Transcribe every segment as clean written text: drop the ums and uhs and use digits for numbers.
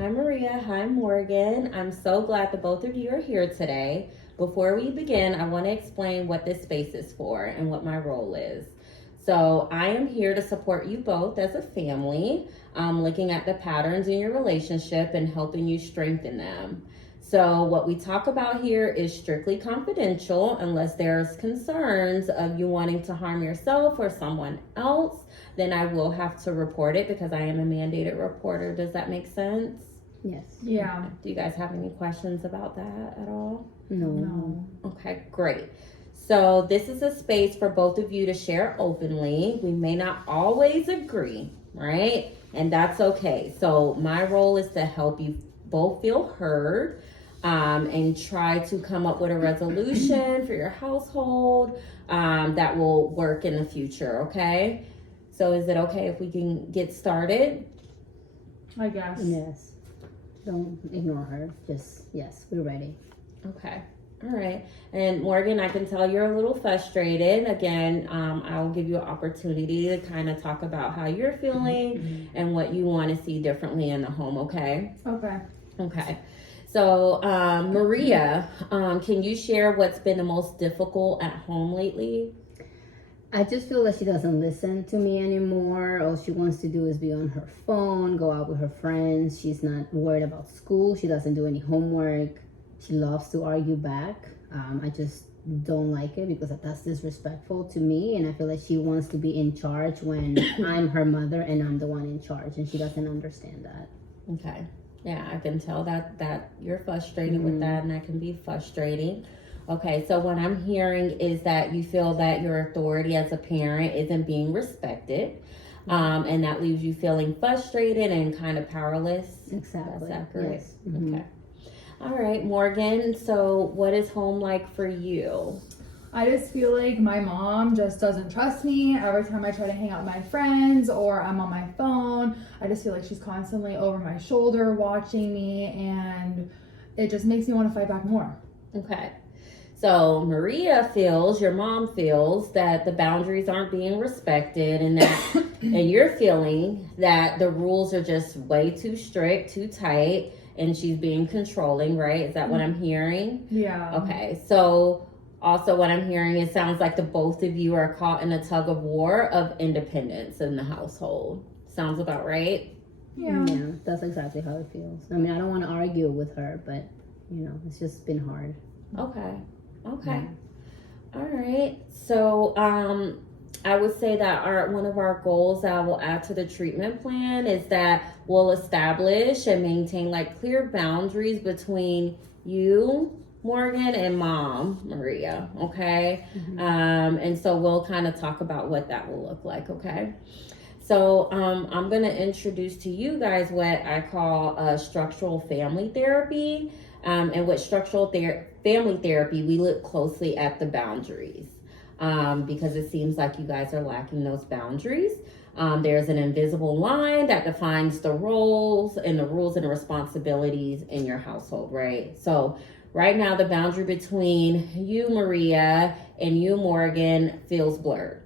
Hi, Maria. Hi, Morgan. I'm so glad that both of you are here today. Before we begin, I want to explain what this space is for and what my role is. So, I am here to support you both as a family, looking at the patterns in your relationship and helping you strengthen them. So, what we talk about here is strictly confidential unless there's concerns of you wanting to harm yourself or someone else. Then I will have to report it because I am a mandated reporter. Does that make sense? Yes. Yeah. Do you guys have any questions about that at all? No. Okay, great. So this is a space for both of you to share openly. We may not always agree, right? And that's okay. So my role is to help you both feel heard, and try to come up with a resolution for your household, that will work in the future, okay? So is it okay if we can get started? I guess. Yes. Don't ignore her. Just, yes, we're ready. Okay. All right. And Morgan, I can tell you're a little frustrated. Again, I will give you an opportunity to kind of talk about how you're feeling and what you want to see differently in the home, okay? Okay. Okay. So, Maria, can you share what's been the most difficult at home lately? I just feel that she doesn't listen to me anymore. All she wants to do is be on her phone, go out with her friends. She's not worried about school. She doesn't do any homework. She loves to argue back. I just don't like it because that's disrespectful to me. And I feel like she wants to be in charge when I'm her mother and I'm the one in charge. And she doesn't understand that. Okay. Yeah, I can tell that you're frustrated with that, and that can be frustrating. Okay, so what I'm hearing is that you feel that your authority as a parent isn't being respected, and that leaves you feeling frustrated and kind of powerless. Exactly. That's accurate. Yes. Mhm. Okay. All right, Morgan. So, what is home like for you? I just feel like my mom just doesn't trust me. Every time I try to hang out with my friends or I'm on my phone, I just feel like she's constantly over my shoulder watching me, and it just makes me want to fight back more. Okay. So Maria feels, your mom feels that the boundaries aren't being respected, and that and you're feeling that the rules are just way too strict, too tight, and she's being controlling, right? Is that what I'm hearing? Yeah. Okay. So also what I'm hearing, it sounds like the both of you are caught in a tug of war of independence in the household. Sounds about right? Yeah. Yeah, that's exactly how it feels. I mean, I don't want to argue with her, but, it's just been hard. Okay. Okay. All right. So, I would say that one of our goals that we'll add to the treatment plan is that we'll establish and maintain like clear boundaries between you, Morgan, and mom, Maria. Okay. And so we'll kind of talk about what that will look like. Okay. So, I'm going to introduce to you guys what I call structural family therapy. And with structural family therapy, we look closely at the boundaries, because it seems like you guys are lacking those boundaries. There's an invisible line that defines the roles and the responsibilities in your household, right? So right now, the boundary between you, Maria, and you, Morgan, feels blurred,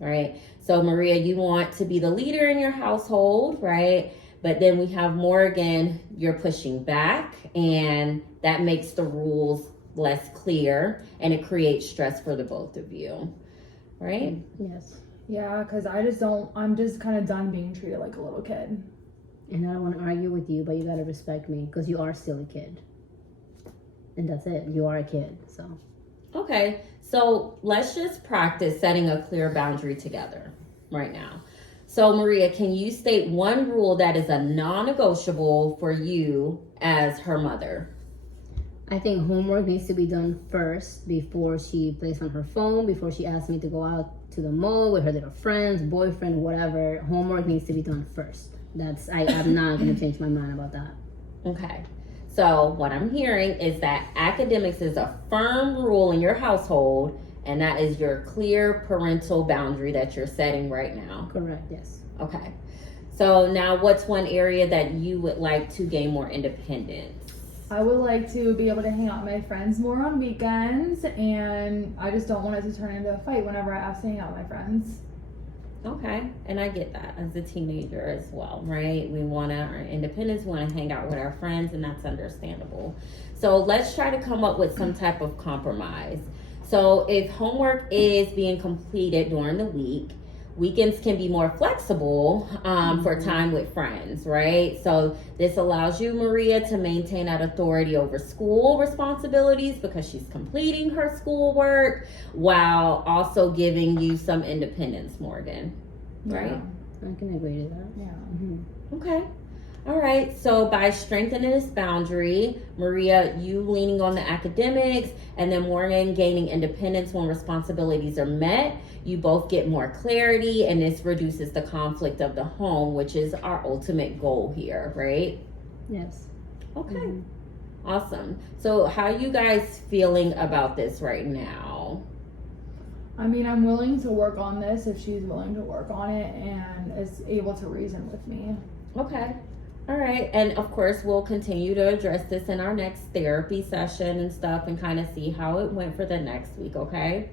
right? So Maria, you want to be the leader in your household, right? But then we have Morgan, you're pushing back, and that makes the rules less clear, and it creates stress for the both of you, right? Yes. Yeah, because I'm just kind of done being treated like a little kid. And I don't want to argue with you, but you got to respect me because you are still a kid. And that's it. You are a kid, so. Okay, so let's just practice setting a clear boundary together right now. So Maria, can you state one rule that is a non-negotiable for you as her mother? I think homework needs to be done first before she plays on her phone, before she asks me to go out to the mall with her little friends, boyfriend, whatever. Homework needs to be done first. I'm not going to change my mind about that. Okay. So what I'm hearing is that academics is a firm rule in your household, and that is your clear parental boundary that you're setting right now. Correct, yes. Okay. So now what's one area that you would like to gain more independence? I would like to be able to hang out with my friends more on weekends, and I just don't want it to turn into a fight whenever I ask to hang out with my friends. Okay, and I get that as a teenager as well, right? We want our independence, we want to hang out with our friends, and that's understandable. So let's try to come up with some type of compromise. So if homework is being completed during the week, weekends can be more flexible for time with friends, right? So this allows you, Maria, to maintain that authority over school responsibilities because she's completing her schoolwork while also giving you some independence, Morgan, right? I can agree to that. Yeah. Okay. All right. So by strengthening this boundary, Maria, you leaning on the academics, and then Morgan gaining independence when responsibilities are met, you both get more clarity, and this reduces the conflict of the home, which is our ultimate goal here, right? Yes. Okay. Awesome. So how you guys feeling about this right now? I mean, I'm willing to work on this if she's willing to work on it and is able to reason with me. Okay. All right. And of course, we'll continue to address this in our next therapy session and stuff and kind of see how it went for the next week, okay?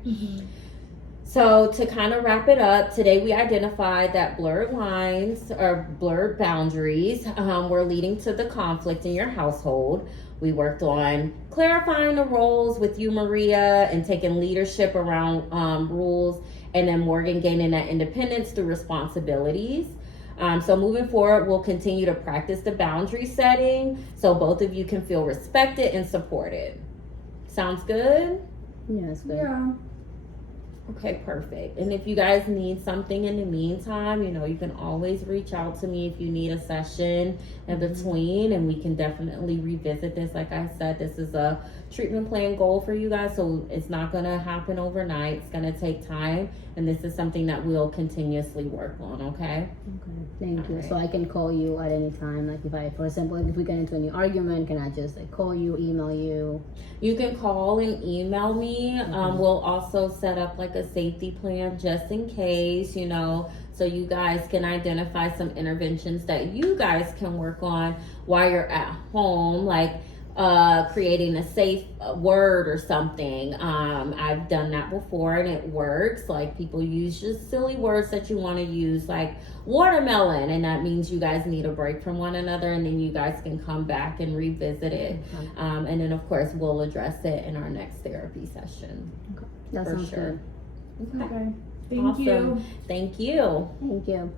So to kind of wrap it up, today we identified that blurred lines or blurred boundaries were leading to the conflict in your household. We worked on clarifying the roles with you, Maria, and taking leadership around rules, and then Morgan gaining that independence through responsibilities. So moving forward, we'll continue to practice the boundary setting so both of you can feel respected and supported. Sounds good? Yes, good. Yeah. Okay, perfect. And if you guys need something in the meantime, you know, you can always reach out to me if you need a session in between, and we can definitely revisit this. Like I said, this is a treatment plan goal for you guys, so it's not going to happen overnight. It's going to take time, and this is something that we'll continuously work on, okay? Okay, thank you. Alright. So I can call you at any time. Like if I, for example, if we get into any argument, can I just like call you, email you? You can call and email me. We'll also set up like a safety plan just in case, you know, so you guys can identify some interventions that you guys can work on while you're at home, like creating a safe word or something. I've done that before and it works. Like people use just silly words that you want to use, like watermelon, and that means you guys need a break from one another, and then you guys can come back and revisit it. And then of course we'll address it in our next therapy session. That For sounds sure. good. Okay. Thank Awesome. you. Thank you. Thank you.